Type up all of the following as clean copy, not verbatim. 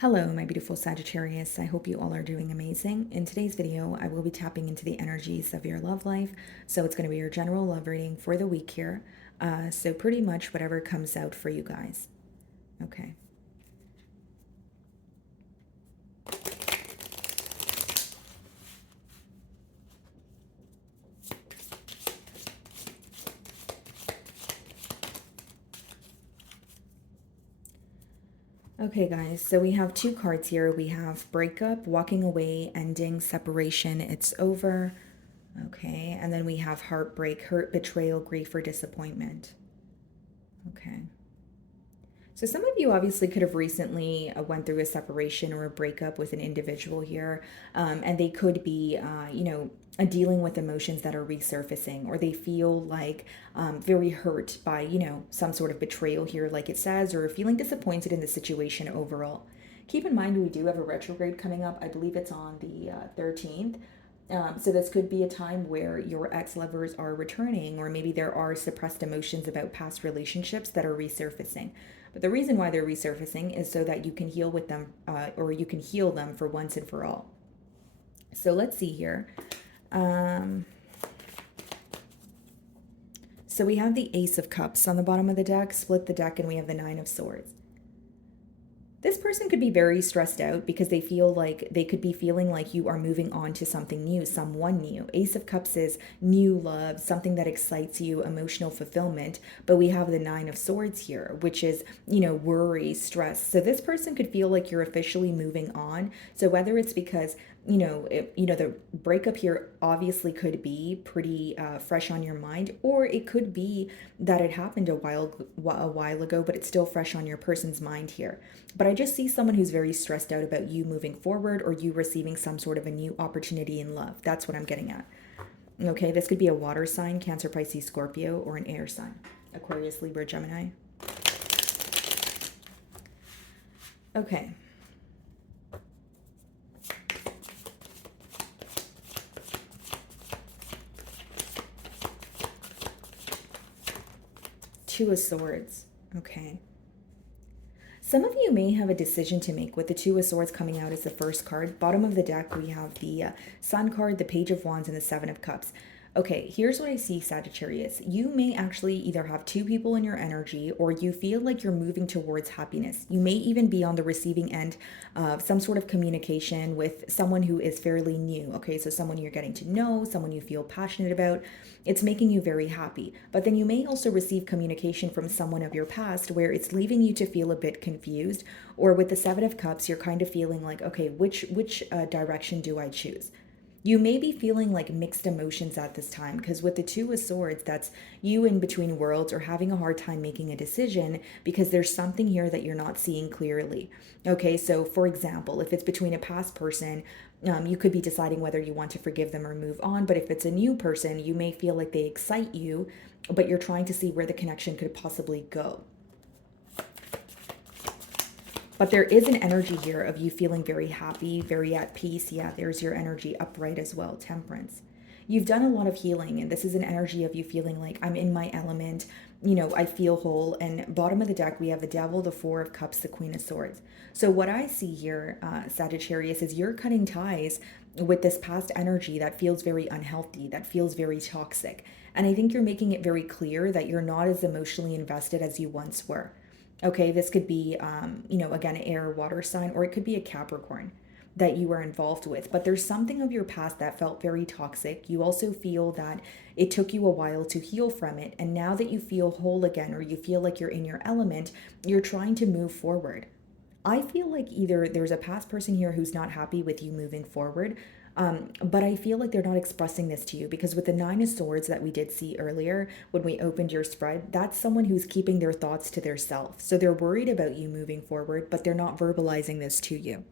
Hello, my beautiful Sagittarius. I hope you all are doing amazing. In today's video, I will be tapping into the energies of your love life. So it's going to be your general love reading for the week here. So pretty much whatever comes out for you guys. Okay. Okay, guys, so we have two cards here. We have breakup, walking away, ending, separation, it's over. Okay, and then we have heartbreak, hurt, betrayal, grief, or disappointment. Okay. So some of you obviously could have recently went through a separation or a breakup with an individual here, and they could be, dealing with emotions that are resurfacing, or they feel like very hurt by, some sort of betrayal here, like it says, or feeling disappointed in the situation overall. Keep in mind, we do have a retrograde coming up. I believe it's on the 13th. So this could be a time where your ex-lovers are returning, or maybe there are suppressed emotions about past relationships that are resurfacing. But the reason why they're resurfacing is so that you can heal with them, or you can heal them for once and for all. So let's see here. So we have the Ace of Cups on the bottom of the deck, split the deck, and we have the Nine of Swords. This person could be very stressed out because they feel like they could be feeling like you are moving on to something new, someone new. Ace of Cups is new love, something that excites you, emotional fulfillment. But we have the Nine of Swords here, which is, worry, stress. So this person could feel like you're officially moving on. So whether it's because the breakup here obviously could be pretty fresh on your mind, or it could be that it happened a while ago, but it's still fresh on your person's mind here. But I just see someone who's very stressed out about you moving forward, or you receiving some sort of a new opportunity in love. That's what I'm getting at. Okay, this could be a water sign, Cancer, Pisces, Scorpio, or an air sign, Aquarius, Libra, Gemini. Okay. Two of Swords. Okay. Some of you may have a decision to make with the Two of Swords coming out as the first card. Bottom of the deck, we have the Sun card, the Page of Wands, and the Seven of Cups. Okay, here's what I see, Sagittarius. You may actually either have two people in your energy, or you feel like you're moving towards happiness. You may even be on the receiving end of some sort of communication with someone who is fairly new. Okay, so someone you're getting to know, someone you feel passionate about. It's making you very happy. But then you may also receive communication from someone of your past where it's leaving you to feel a bit confused. Or with the Seven of Cups, you're kind of feeling like, okay, which direction do I choose? You may be feeling like mixed emotions at this time, because with the Two of Swords, that's you in between worlds, or having a hard time making a decision because there's something here that you're not seeing clearly. Okay, so for example, if it's between a past person, you could be deciding whether you want to forgive them or move on. But if it's a new person, you may feel like they excite you, but you're trying to see where the connection could possibly go. But there is an energy here of you feeling very happy, very at peace. Yeah, there's your energy upright as well, Temperance. You've done a lot of healing, and this is an energy of you feeling like I'm in my element. I feel whole. And bottom of the deck, we have the Devil, the Four of Cups, the Queen of Swords. So what I see here, Sagittarius, is you're cutting ties with this past energy that feels very unhealthy, that feels very toxic. And I think you're making it very clear that you're not as emotionally invested as you once were. Okay, this could be, again, an air or water sign, or it could be a Capricorn that you were involved with. But there's something of your past that felt very toxic. You also feel that it took you a while to heal from it. And now that you feel whole again, or you feel like you're in your element, you're trying to move forward. I feel like either there's a past person here who's not happy with you moving forward, but I feel like they're not expressing this to you, because with the Nine of Swords that we did see earlier when we opened your spread, that's someone who's keeping their thoughts to their self. So they're worried about you moving forward, but they're not verbalizing this to you.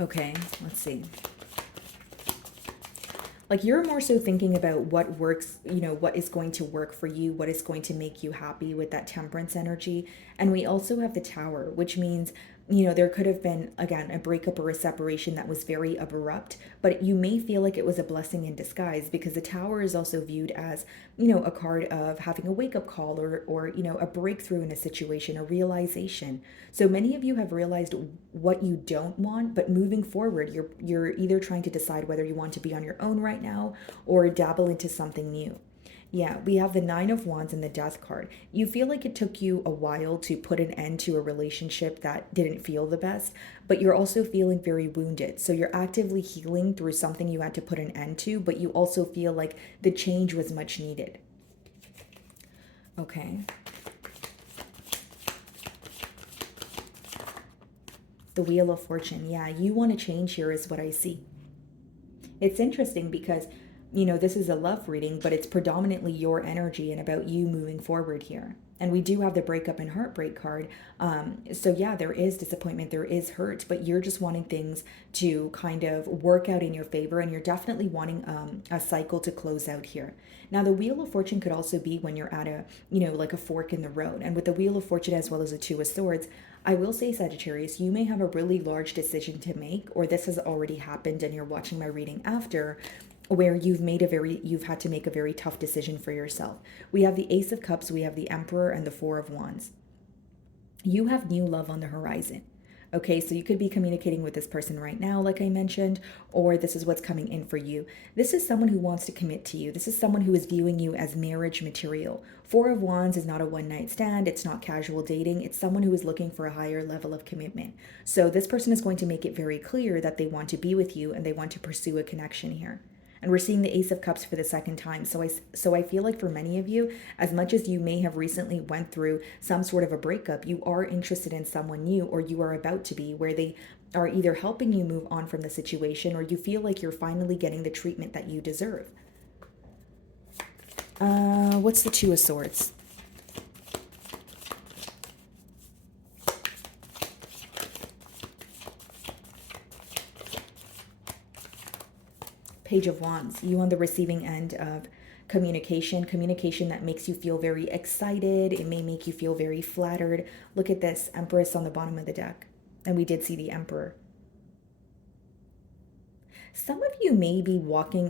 Okay, let's see. Like, you're more so thinking about what works, what is going to work for you, what is going to make you happy with that Temperance energy. And we also have the Tower, which means, there could have been, again, a breakup or a separation that was very abrupt, but you may feel like it was a blessing in disguise because the Tower is also viewed as, a card of having a wake up call or, a breakthrough in a situation, a realization. So many of you have realized what you don't want, but moving forward, you're either trying to decide whether you want to be on your own right now or dabble into something new. Yeah, we have the Nine of Wands and the Death card. You feel like it took you a while to put an end to a relationship that didn't feel the best, but you're also feeling very wounded. So you're actively healing through something you had to put an end to, but you also feel like the change was much needed. Okay. The Wheel of Fortune. Yeah, you want to change here, is what I see. It's interesting because, this is a love reading, but it's predominantly your energy and about you moving forward here. And we do have the breakup and heartbreak card. So, yeah, there is disappointment, there is hurt, but you're just wanting things to kind of work out in your favor. And you're definitely wanting a cycle to close out here. Now, the Wheel of Fortune could also be when you're at like a fork in the road. And with the Wheel of Fortune as well as the Two of Swords, I will say, Sagittarius, you may have a really large decision to make, or this has already happened and you're watching my reading after, where you've had to make a very tough decision for yourself. We have the Ace of Cups, we have the Emperor, and the Four of Wands. You have new love on the horizon. Okay, so you could be communicating with this person right now, like I mentioned, or this is what's coming in for you. This is someone who wants to commit to you. This is someone who is viewing you as marriage material. Four of Wands is not a one-night stand. It's not casual dating. It's someone who is looking for a higher level of commitment. So this person is going to make it very clear that they want to be with you and they want to pursue a connection here. And we're seeing the Ace of Cups for the second time. So I feel like for many of you, as much as you may have recently went through some sort of a breakup, you are interested in someone new, or you are about to be, where they are either helping you move on from the situation, or you feel like you're finally getting the treatment that you deserve. What's the Two of Swords? Page of Wands. You on the receiving end of communication that makes you feel very excited. It may make you feel very flattered. Look at this, Empress on the bottom of the deck. And we did see the Emperor. Some of you may be walking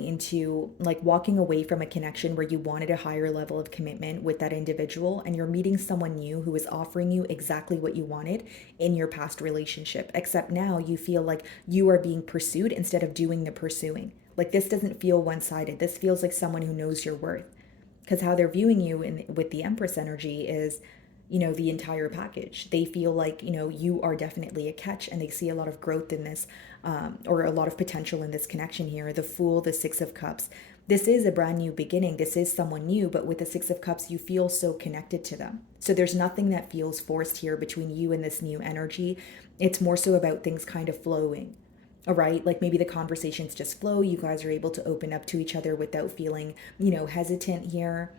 away from a connection where you wanted a higher level of commitment with that individual, and you're meeting someone new who is offering you exactly what you wanted in your past relationship, except now you feel like you are being pursued instead of doing the pursuing. Like, this doesn't feel one-sided. This feels like someone who knows your worth, because how they're viewing you with the Empress energy is, the entire package. They feel like, you are definitely a catch, and they see a lot of growth in this, or a lot of potential in this connection here. The Fool, the Six of Cups. This is a brand new beginning. This is someone new, but with the Six of Cups, you feel so connected to them. So there's nothing that feels forced here between you and this new energy. It's more so about things kind of flowing. All right, like maybe the conversations just flow. You guys are able to open up to each other without feeling, hesitant here.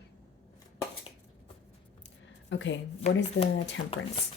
Okay, what is the Temperance?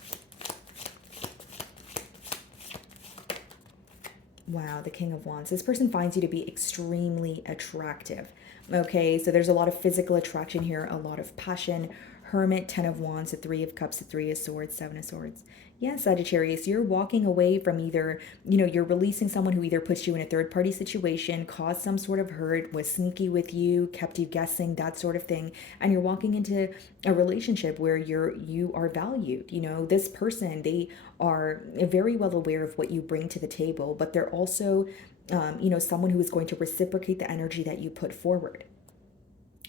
Wow, the King of Wands. This person finds you to be extremely attractive. Okay, so there's a lot of physical attraction here, a lot of passion. Hermit, Ten of Wands, the Three of Cups, the Three of Swords, Seven of Swords. Yeah, Sagittarius, you're walking away from either, you're releasing someone who either puts you in a third party situation, caused some sort of hurt, was sneaky with you, kept you guessing, that sort of thing. And you're walking into a relationship where you are valued. This person, they are very well aware of what you bring to the table, but they're also, someone who is going to reciprocate the energy that you put forward.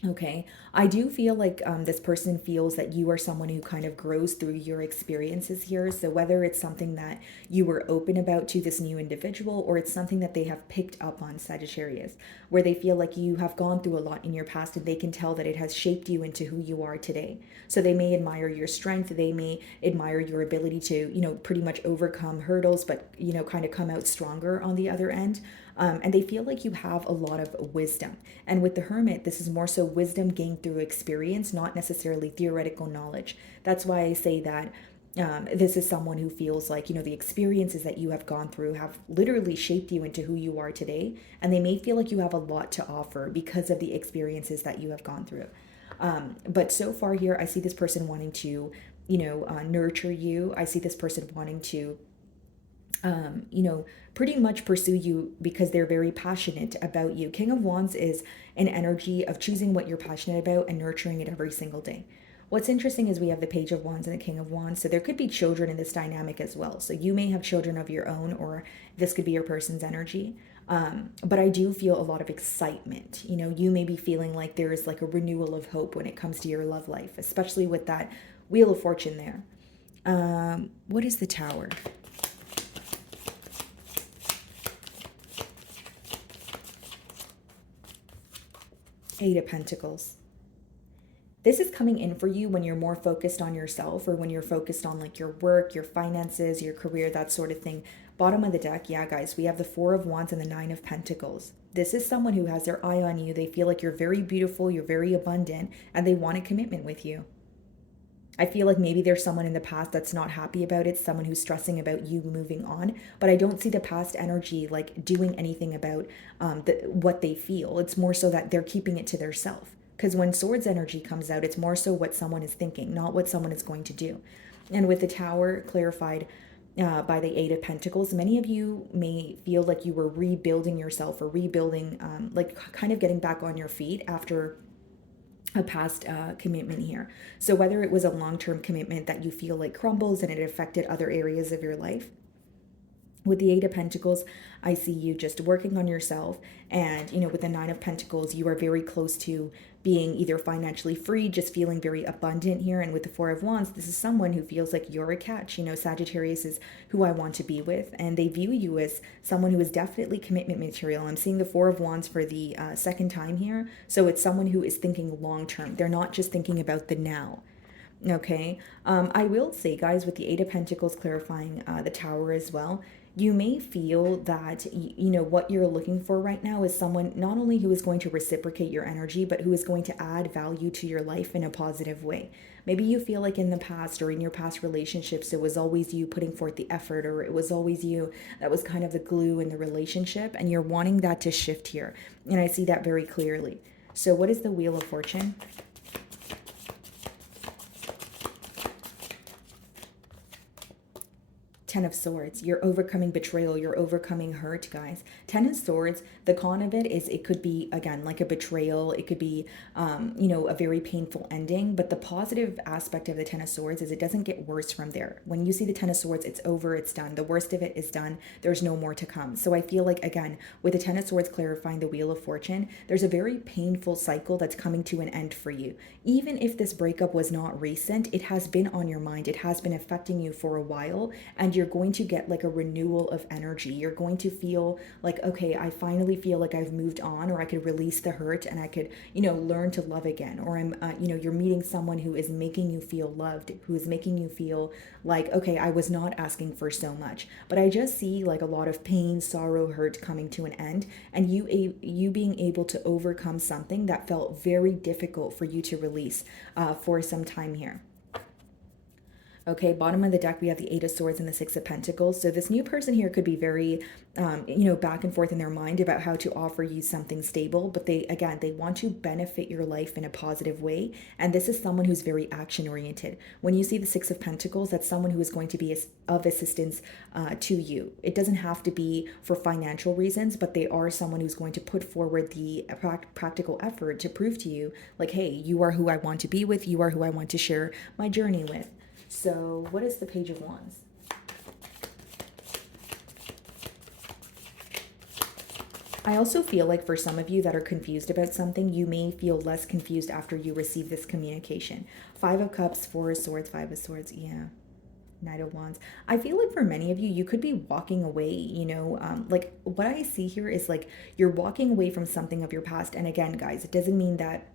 Okay, I do feel like this person feels that you are someone who kind of grows through your experiences here. So whether it's something that you were open about to this new individual, or it's something that they have picked up on, Sagittarius, where they feel like you have gone through a lot in your past and they can tell that it has shaped you into who you are today. So they may admire your strength, they may admire your ability to, pretty much overcome hurdles, but, kind of come out stronger on the other end. And they feel like you have a lot of wisdom. And with the Hermit, this is more so wisdom gained through experience, not necessarily theoretical knowledge. That's why I say that this is someone who feels like, the experiences that you have gone through have literally shaped you into who you are today. And they may feel like you have a lot to offer because of the experiences that you have gone through. But so far here, I see this person wanting to, nurture you. I see this person wanting to pretty much pursue you because they're very passionate about you. King of Wands is an energy of choosing what you're passionate about and nurturing it every single day. What's interesting is we have the Page of Wands and the King of Wands. So there could be children in this dynamic as well. So you may have children of your own, or this could be your person's energy. But I do feel a lot of excitement. You may be feeling like there is like a renewal of hope when it comes to your love life, especially with that Wheel of Fortune there. What is the Tower? Eight of Pentacles. This is coming in for you when you're more focused on yourself, or when you're focused on like your work, your finances, your career, that sort of thing. Bottom of the deck, yeah, guys, we have the Four of Wands and the Nine of Pentacles. This is someone who has their eye on you. They feel like you're very beautiful, you're very abundant, and they want a commitment with you. I feel like maybe there's someone in the past that's not happy about it, someone who's stressing about you moving on, but I don't see the past energy like doing anything about what they feel. It's more so that they're keeping it to their self. Because when Swords energy comes out, it's more so what someone is thinking, not what someone is going to do. And with the Tower clarified by the Eight of Pentacles, many of you may feel like you were rebuilding yourself, or rebuilding, like kind of getting back on your feet after a past commitment here. So whether it was a long-term commitment that you feel like crumbles and it affected other areas of your life, with the Eight of Pentacles, I see you just working on yourself. And, with the Nine of Pentacles, you are very close to being either financially free, just feeling very abundant here. And with the Four of Wands, this is someone who feels like you're a catch. Sagittarius is who I want to be with. And they view you as someone who is definitely commitment material. I'm seeing the Four of Wands for the second time here. So it's someone who is thinking long-term. They're not just thinking about the now. Okay. I will say, guys, with the Eight of Pentacles clarifying the Tower as well, you may feel that, what you're looking for right now is someone not only who is going to reciprocate your energy, but who is going to add value to your life in a positive way. Maybe you feel like in the past, or in your past relationships, it was always you putting forth the effort, or it was always you that was kind of the glue in the relationship, and you're wanting that to shift here. And I see that very clearly. So what is the Wheel of Fortune? Ten of Swords. You're overcoming betrayal. You're overcoming hurt, guys. Ten of Swords, the con of it is it could be, again, like a betrayal. It could be, a very painful ending. But the positive aspect of the Ten of Swords is it doesn't get worse from there. When you see the Ten of Swords, it's over, it's done. The worst of it is done. There's no more to come. So I feel like, again, with the Ten of Swords clarifying the Wheel of Fortune, there's a very painful cycle that's coming to an end for you. Even if this breakup was not recent, it has been on your mind. It has been affecting you for a while, and you're going to get like a renewal of energy. You're going to feel like, okay, I finally feel like I've moved on, or I could release the hurt and I could, learn to love again. Or I'm, you're meeting someone who is making you feel loved, who is making you feel like, okay, I was not asking for so much. But I just see like a lot of pain, sorrow, hurt coming to an end, and you being able to overcome something that felt very difficult for you to release for some time here. Okay, bottom of the deck, we have the Eight of Swords and the Six of Pentacles. So this new person here could be very, back and forth in their mind about how to offer you something stable. But they want to benefit your life in a positive way. And this is someone who's very action oriented. When you see the Six of Pentacles, that's someone who is going to be of assistance to you. It doesn't have to be for financial reasons, but they are someone who's going to put forward the practical effort to prove to you, like, hey, you are who I want to be with. You are who I want to share my journey with. So what is the Page of Wands? I also feel like for some of you that are confused about something, you may feel less confused after you receive this communication. Five of Cups, Four of Swords, Five of Swords, yeah. Knight of Wands. I feel like for many of you, you could be walking away, like what I see here is like you're walking away from something of your past. And again, guys, it doesn't mean that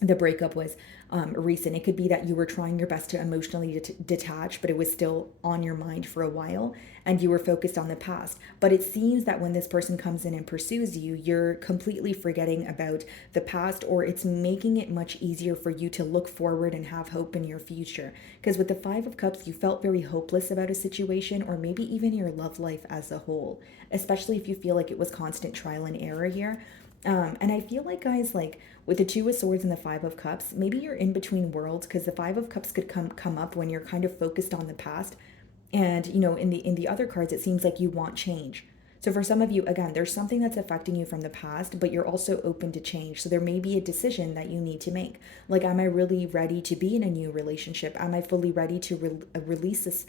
the breakup was recent. It could be that you were trying your best to emotionally detach, but it was still on your mind for a while and you were focused on the past. But it seems that when this person comes in and pursues you, you're completely forgetting about the past, or it's making it much easier for you to look forward and have hope in your future. Because with the Five of Cups, you felt very hopeless about a situation, or maybe even your love life as a whole, especially if you feel like it was constant trial and error here. And I feel like, guys, like with the Two of Swords and the Five of Cups, maybe you're in between worlds because the Five of Cups could come up when you're kind of focused on the past, and in the other cards, it seems like you want change. So for some of you, again, there's something that's affecting you from the past, but you're also open to change. So there may be a decision that you need to make. Like, am I really ready to be in a new relationship? Am I fully ready to release this,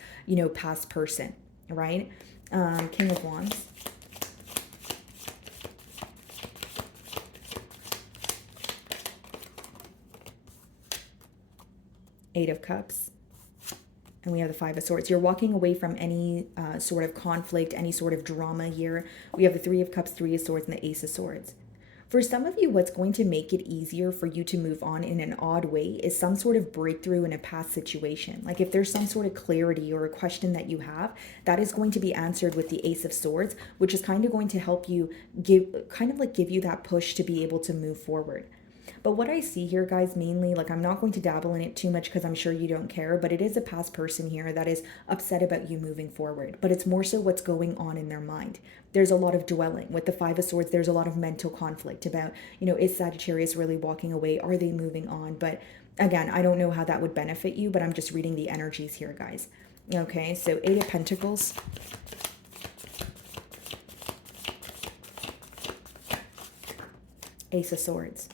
past person, right? King of Wands. Eight of Cups. And we have the Five of Swords. You're walking away from any sort of conflict, any sort of drama here. We have the Three of Cups, Three of Swords, and the Ace of Swords. For some of you, what's going to make it easier for you to move on in an odd way is some sort of breakthrough in a past situation. Like if there's some sort of clarity or a question that you have, that is going to be answered with the Ace of Swords, which is kind of going to help you give you that push to be able to move forward. But what I see here, guys, mainly, like I'm not going to dabble in it too much because I'm sure you don't care, but it is a past person here that is upset about you moving forward. But it's more so what's going on in their mind. There's a lot of dwelling. With the Five of Swords, there's a lot of mental conflict about, is Sagittarius really walking away? Are they moving on? But again, I don't know how that would benefit you, but I'm just reading the energies here, guys. Okay, so Eight of Pentacles. Ace of Swords.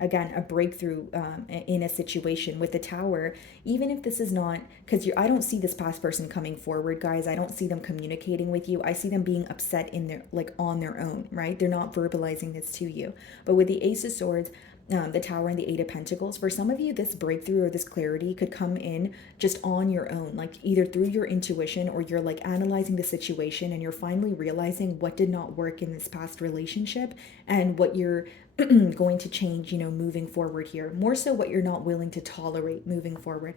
Again, a breakthrough in a situation with the Tower, even if this is not, because I don't see this past person coming forward, guys. I don't see them communicating with you. I see them being upset in their, like, on their own, right? They're not verbalizing this to you. But with the Ace of Swords, the Tower, and the Eight of Pentacles, for some of you, this breakthrough or this clarity could come in just on your own, like either through your intuition, or you're like analyzing the situation and you're finally realizing what did not work in this past relationship and what you're going to change, moving forward here. More so what you're not willing to tolerate moving forward.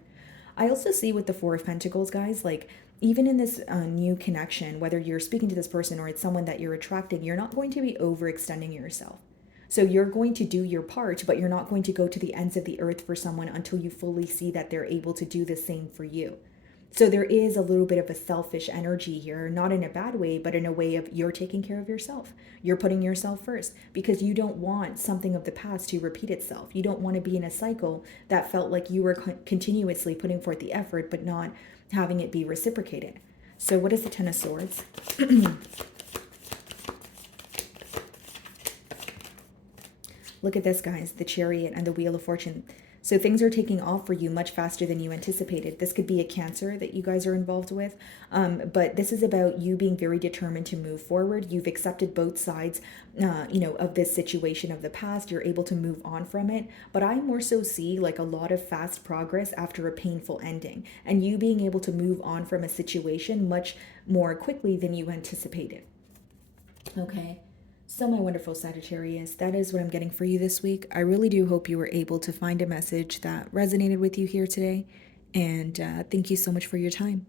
I also see with the Four of Pentacles, guys, like even in this new connection, whether you're speaking to this person or it's someone that you're attracting, you're not going to be overextending yourself. So you're going to do your part, but you're not going to go to the ends of the earth for someone until you fully see that they're able to do the same for you. So there is a little bit of a selfish energy here, not in a bad way, but in a way of you're taking care of yourself. You're putting yourself first because you don't want something of the past to repeat itself. You don't want to be in a cycle that felt like you were continuously putting forth the effort, but not having it be reciprocated. So what is the Ten of Swords? Look at this, guys, the Chariot and the Wheel of Fortune. So things are taking off for you much faster than you anticipated. This could be a Cancer that you guys are involved with, but this is about you being very determined to move forward. You've accepted both sides, of this situation of the past. You're able to move on from it. But I more so see like a lot of fast progress after a painful ending, and you being able to move on from a situation much more quickly than you anticipated. Okay. So, my wonderful Sagittarius, that is what I'm getting for you this week. I really do hope you were able to find a message that resonated with you here today. And thank you so much for your time.